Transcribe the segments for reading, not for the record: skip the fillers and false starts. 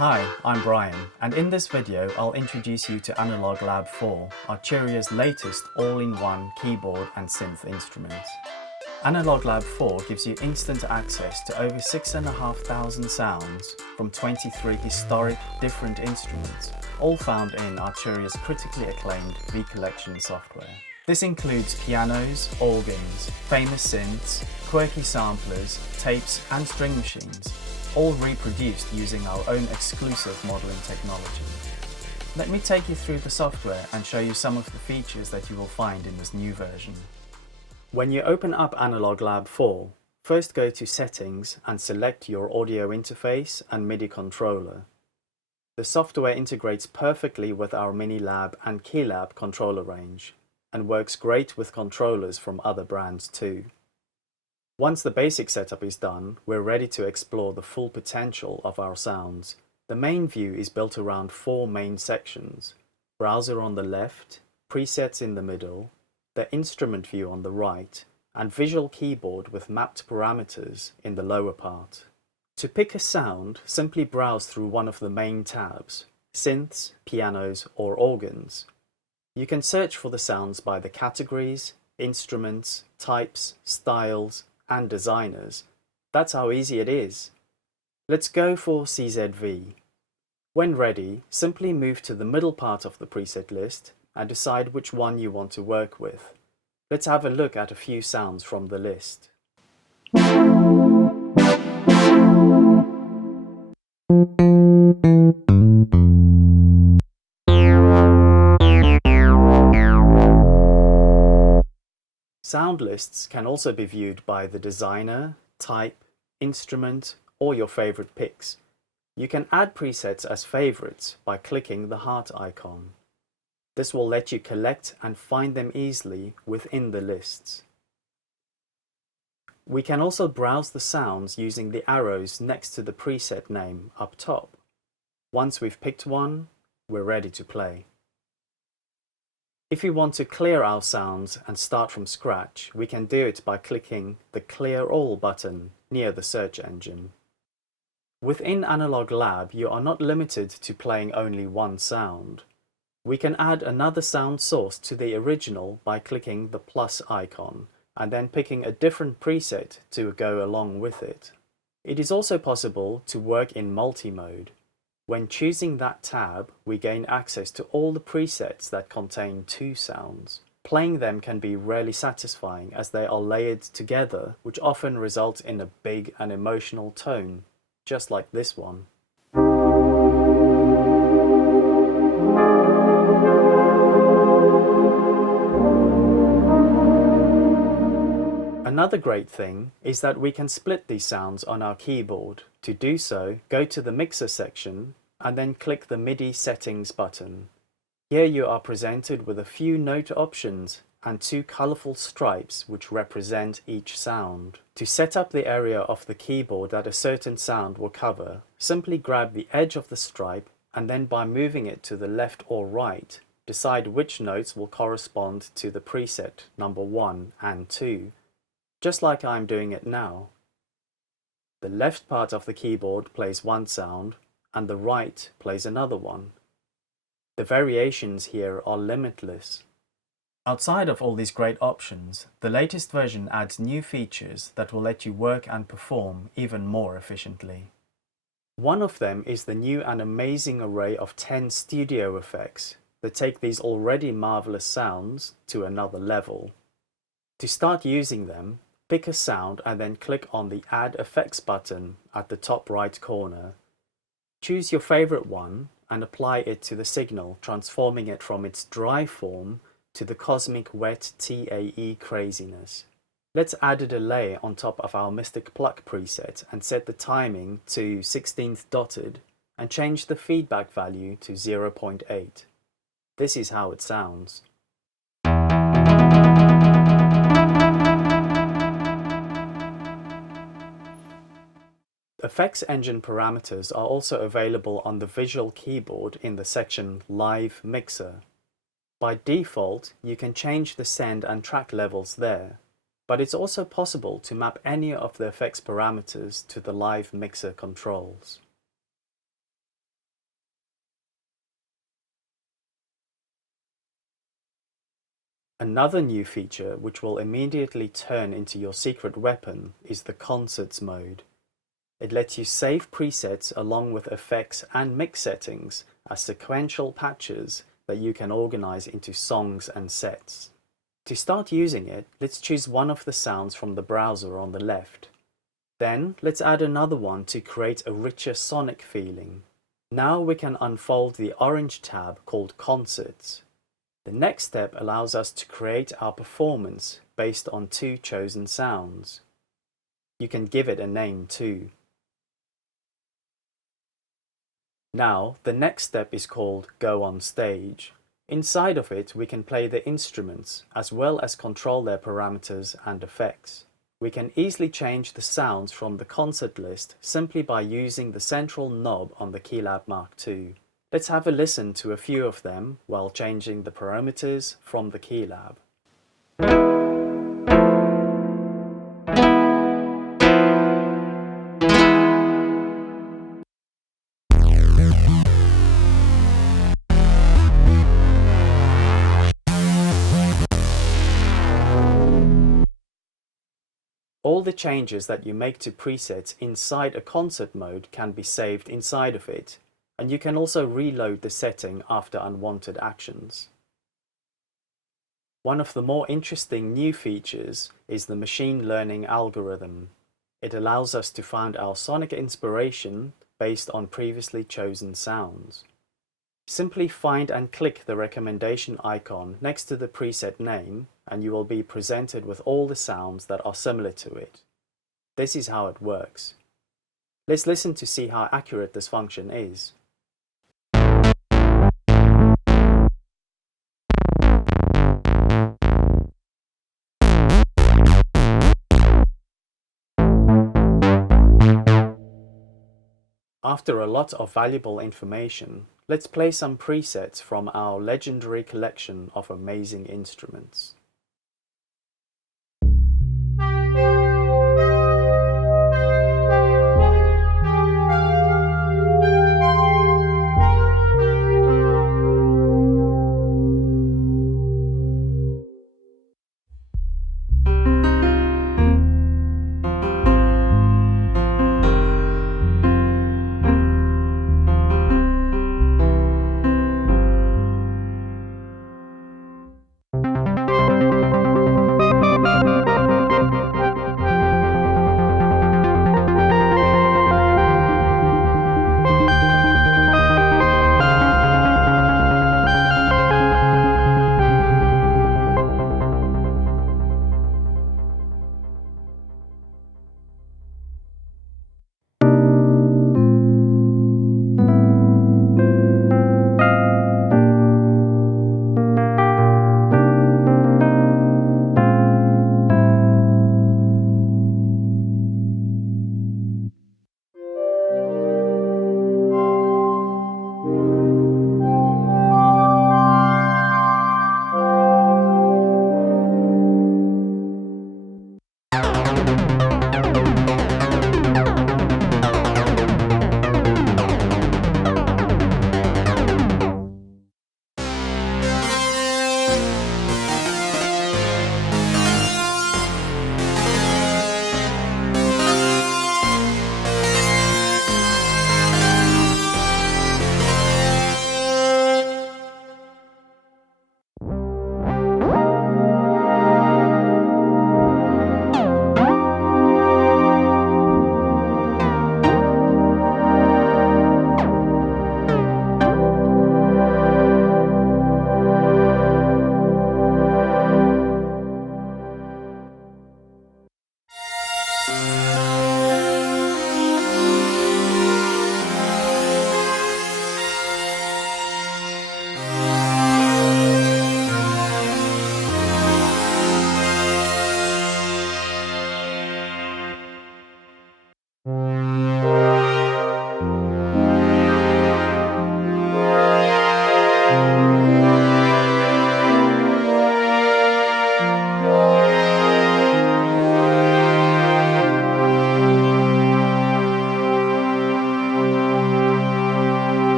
Hi, I'm Brian, and in this video I'll introduce you to Analog Lab 4, Arturia's latest all-in-one keyboard and synth instrument. Analog Lab 4 gives you instant access to over 6,500 sounds from 23 historic different instruments, all found in Arturia's critically acclaimed V-Collection software. This includes pianos, organs, famous synths, quirky samplers, tapes and string machines, all reproduced using our own exclusive modeling technology. Let me take you through the software and show you some of the features that you will find in this new version. When you open up Analog Lab 4, first go to Settings and select your audio interface and MIDI controller. The software integrates perfectly with our Minilab and Keylab controller range and works great with controllers from other brands too. Once the basic setup is done, we're ready to explore the full potential of our sounds. The main view is built around four main sections: browser on the left, presets in the middle, the instrument view on the right, and visual keyboard with mapped parameters in the lower part. To pick a sound, simply browse through one of the main tabs: synths, pianos, or organs. You can search for the sounds by the categories, instruments, types, styles, and designers. That's how easy it is. Let's go for CZV. When ready, simply move to the middle part of the preset list and decide which one you want to work with. Let's have a look at a few sounds from the list. Sound lists can also be viewed by the designer, type, instrument, or your favorite picks. You can add presets as favorites by clicking the heart icon. This will let you collect and find them easily within the lists. We can also browse the sounds using the arrows next to the preset name up top. Once we've picked one, we're ready to play. If we want to clear our sounds and start from scratch, we can do it by clicking the Clear All button near the search engine. Within Analog Lab, you are not limited to playing only one sound. We can add another sound source to the original by clicking the plus icon and then picking a different preset to go along with it. It is also possible to work in multi-mode. When choosing that tab, we gain access to all the presets that contain two sounds. Playing them can be rarely satisfying as they are layered together, which often results in a big and emotional tone, just like this one. Another great thing is that we can split these sounds on our keyboard. To do so, go to the Mixer section and then click the MIDI settings button. Here you are presented with a few note options and two colorful stripes which represent each sound. To set up the area of the keyboard that a certain sound will cover, simply grab the edge of the stripe and then by moving it to the left or right, decide which notes will correspond to the preset number 1 and 2, just like I'm doing it now. The left part of the keyboard plays one sound, and the right plays another one. The variations here are limitless. Outside of all these great options, the latest version adds new features that will let you work and perform even more efficiently. One of them is the new and amazing array of 10 studio effects that take these already marvelous sounds to another level. To start using them, pick a sound and then click on the Add Effects button at the top right corner. Choose your favorite one and apply it to the signal, transforming it from its dry form to the cosmic wet TAE craziness. Let's add a delay on top of our Mystic Pluck preset and set the timing to 16th dotted and change the feedback value to 0.8. This is how it sounds. Effects engine parameters are also available on the visual keyboard in the section Live Mixer. By default, you can change the send and track levels there, but it's also possible to map any of the effects parameters to the Live Mixer controls. Another new feature which will immediately turn into your secret weapon is the Concerts mode. It lets you save presets along with effects and mix settings as sequential patches that you can organize into songs and sets. To start using it, let's choose one of the sounds from the browser on the left. Then let's add another one to create a richer sonic feeling. Now we can unfold the orange tab called Concerts. The next step allows us to create our performance based on two chosen sounds. You can give it a name too. Now, the next step is called Go on Stage. Inside of it, we can play the instruments as well as control their parameters and effects. We can easily change the sounds from the concert list simply by using the central knob on the Keylab Mark II. Let's have a listen to a few of them while changing the parameters from the Keylab. All the changes that you make to presets inside a concert mode can be saved inside of it, and you can also reload the setting after unwanted actions. One of the more interesting new features is the machine learning algorithm. It allows us to find our sonic inspiration based on previously chosen sounds. Simply find and click the recommendation icon next to the preset name and you will be presented with all the sounds that are similar to it. This is how it works. Let's listen to see how accurate this function is. After a lot of valuable information, let's play some presets from our legendary collection of amazing instruments.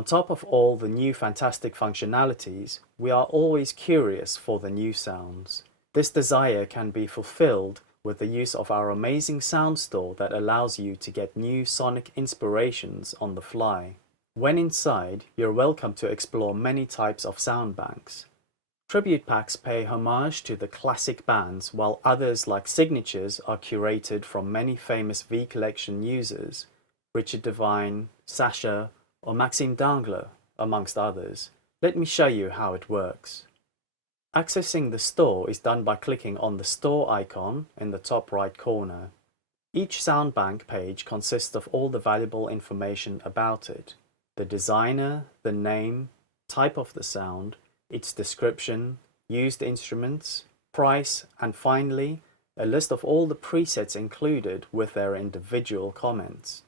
On top of all the new fantastic functionalities, we are always curious for the new sounds. This desire can be fulfilled with the use of our amazing sound store that allows you to get new sonic inspirations on the fly. When inside, you're welcome to explore many types of sound banks. Tribute packs pay homage to the classic bands, while others like signatures are curated from many famous V Collection users, Richard Devine, Sasha, or Maxime Dangler, amongst others. Let me show you how it works. Accessing the store is done by clicking on the store icon in the top right corner. Each sound bank page consists of all the valuable information about it: the designer, the name, type of the sound, its description, used instruments, price, and finally, a list of all the presets included with their individual comments.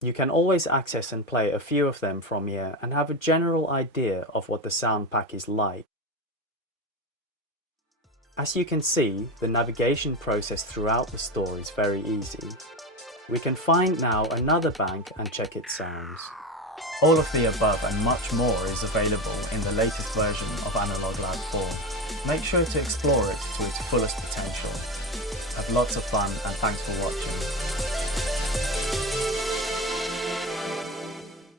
You can always access and play a few of them from here and have a general idea of what the sound pack is like. As you can see, the navigation process throughout the store is very easy. We can find now another bank and check its sounds. All of the above and much more is available in the latest version of Analog Lab 4. Make sure to explore it to its fullest potential. Have lots of fun and thanks for watching.